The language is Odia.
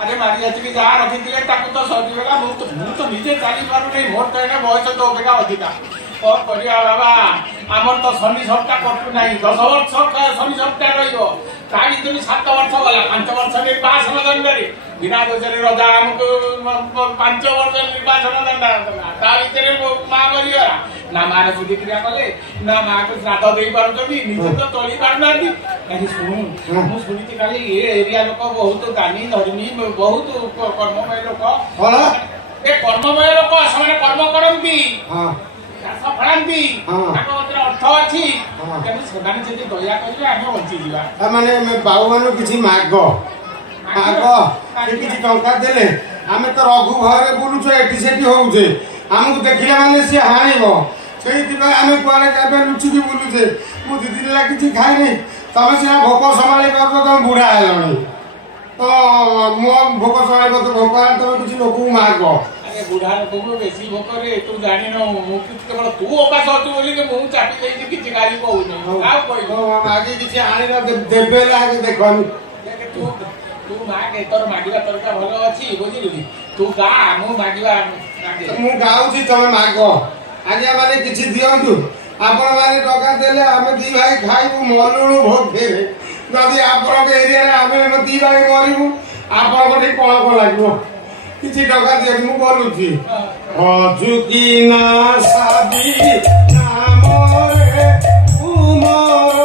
ଆରେ ମାରି ଆସିକି ଯାହା ରଖିଥିଲେ ତାକୁ ତ ସରିଗଲା। ମୁଁ ତ ନିଜେ ଚାଲିପାରୁନି। ମୋର ତ ଏଇନା ବୟସ ତ ଅପେକ୍ଷା ଅଧିକା। କଣ କରିବା ବାବା, ଆମର ତ ଶନି ସପ୍ତାହ କଟୁ ନାହିଁ। 10 ବର୍ଷ ଶନି ସପ୍ତାହ ରହିବ। ତା ଭିତରୁ 7 ବର୍ଷ ଗଲା। 5 ବର୍ଷ ନିର୍ବାସନ ଦଣ୍ଡରେ ବିନା ଦୋଷରେ ରଜା ଆମକୁ 5 ବର୍ଷ ନିର୍ବାସନ ଦଣ୍ଡ ଦେଲା। ତା ଭିତରେ ମା ମରିଗଲା। ନା ମାର ଶୁଦ୍ଧିକ୍ରିୟା କଲେ, ନା ମାକୁ ଶ୍ରାଦ୍ଧ ଦେଇ ପାରୁଛନ୍ତି, ନିଜେ ତ ଚଳି ପାରୁନାହାନ୍ତି। କାଲି ଶୁଣୁ, ମୁଁ ଶୁଣିଛି କାଲି ଏ ଏରିଆ ଲୋକ ବହୁତ ଦାନୀ ଧର୍ମୀ, ବହୁତ କର୍ମମୟ ଲୋକ। ଏ କର୍ମମୟ ଲୋକ, ସେମାନେ କର୍ମ କରନ୍ତି, ଚାଷ ଫଳାନ୍ତି, ତାଙ୍କ ମଧ୍ୟରେ ଅର୍ଥ ଅଛି। ତେଣୁ ସେମାନେ ଯଦି ଦୟା କରିବେ ଆମେ ବଞ୍ଚିଯିବା। ମାନେ ବାବୁ ମାନଙ୍କୁ କିଛି ମାଗ କିଛି ଟଙ୍କା ଦେଲେ ଆମେ ତ ରଘୁ ଘରେ ବୁଲୁଛୁ, ଏଠି ସେଠି ହଉଛେ, ଆମକୁ ଦେଖିଲେ ମାନେ ସିଏ ହାଣିବ। ସେଇଥିପାଇଁ ଆମେ କୁଆଡେ ଏବେ ଲୁଚିକି ବୁଲୁଛେ। ମୁଁ 2 ଦିନ ହେଲା କିଛି ଖାଇନି। ତମେ ସିନା ଭୋକ ସମ୍ଭାଳି ପାରୁଛ, ତମେ ବୁଢା ହେଲଣି ତ ମୋ ଭୋକ ସମ୍ଭାଳି ପାରୁଛ। ଭୋକ ହେଲେ ତମେ କିଛି ଲୋକଙ୍କୁ ମାଗ। ଆରେ ବୁଢା ଲୋକଙ୍କୁ ବେଶୀ ଭୋକରେ ତୁ ଜାଣିନୁ। ମୁଁ କେବଳ ତୁ ଉପାସ ଅଛୁ ବୋଲି ମୁଁ ଚାପି ଦେଇଛି, କିଛି ଗାଳି କହୁନି। ଆଉ କହିବୁ ଆଗେ କିଛି ଆଣିଲ ଦେବେ ଆଗେ ଦେଖନି। ତୁ ମାଗେ, ତୋର ମାଗିବା ତରିକା ଭଲ ଅଛି, ବୁଝିଲୁ କି? ତୁ ଗା, ମୁଁ ମାଗିବା। ମୁଁ ଗାଉଛି, ତମେ ମାଗ। ଆଜ୍ଞା ମାନେ କିଛି ଦିଅନ୍ତୁ। ଆପଣ ମାନେ ଟଙ୍କା ଦେଲେ ଆମେ 2 ଭାଇ ଖାଇବୁ, ମଲୁଣୁ ଭୋଗେରେ। ଯଦି ଆପଣଙ୍କ ଏରିଆରେ ଆମେ 2 ଭାଇ ମରିବୁ, ଆପଣଙ୍କ ଟିକେ କଳକ ଲାଗିବ। କିଛି ଟଙ୍କା ଦିଅନ୍ତୁ, ମୁଁ କରୁଛି। ଅଜୁକିନା ସାବି ନାମରେ ତୁମର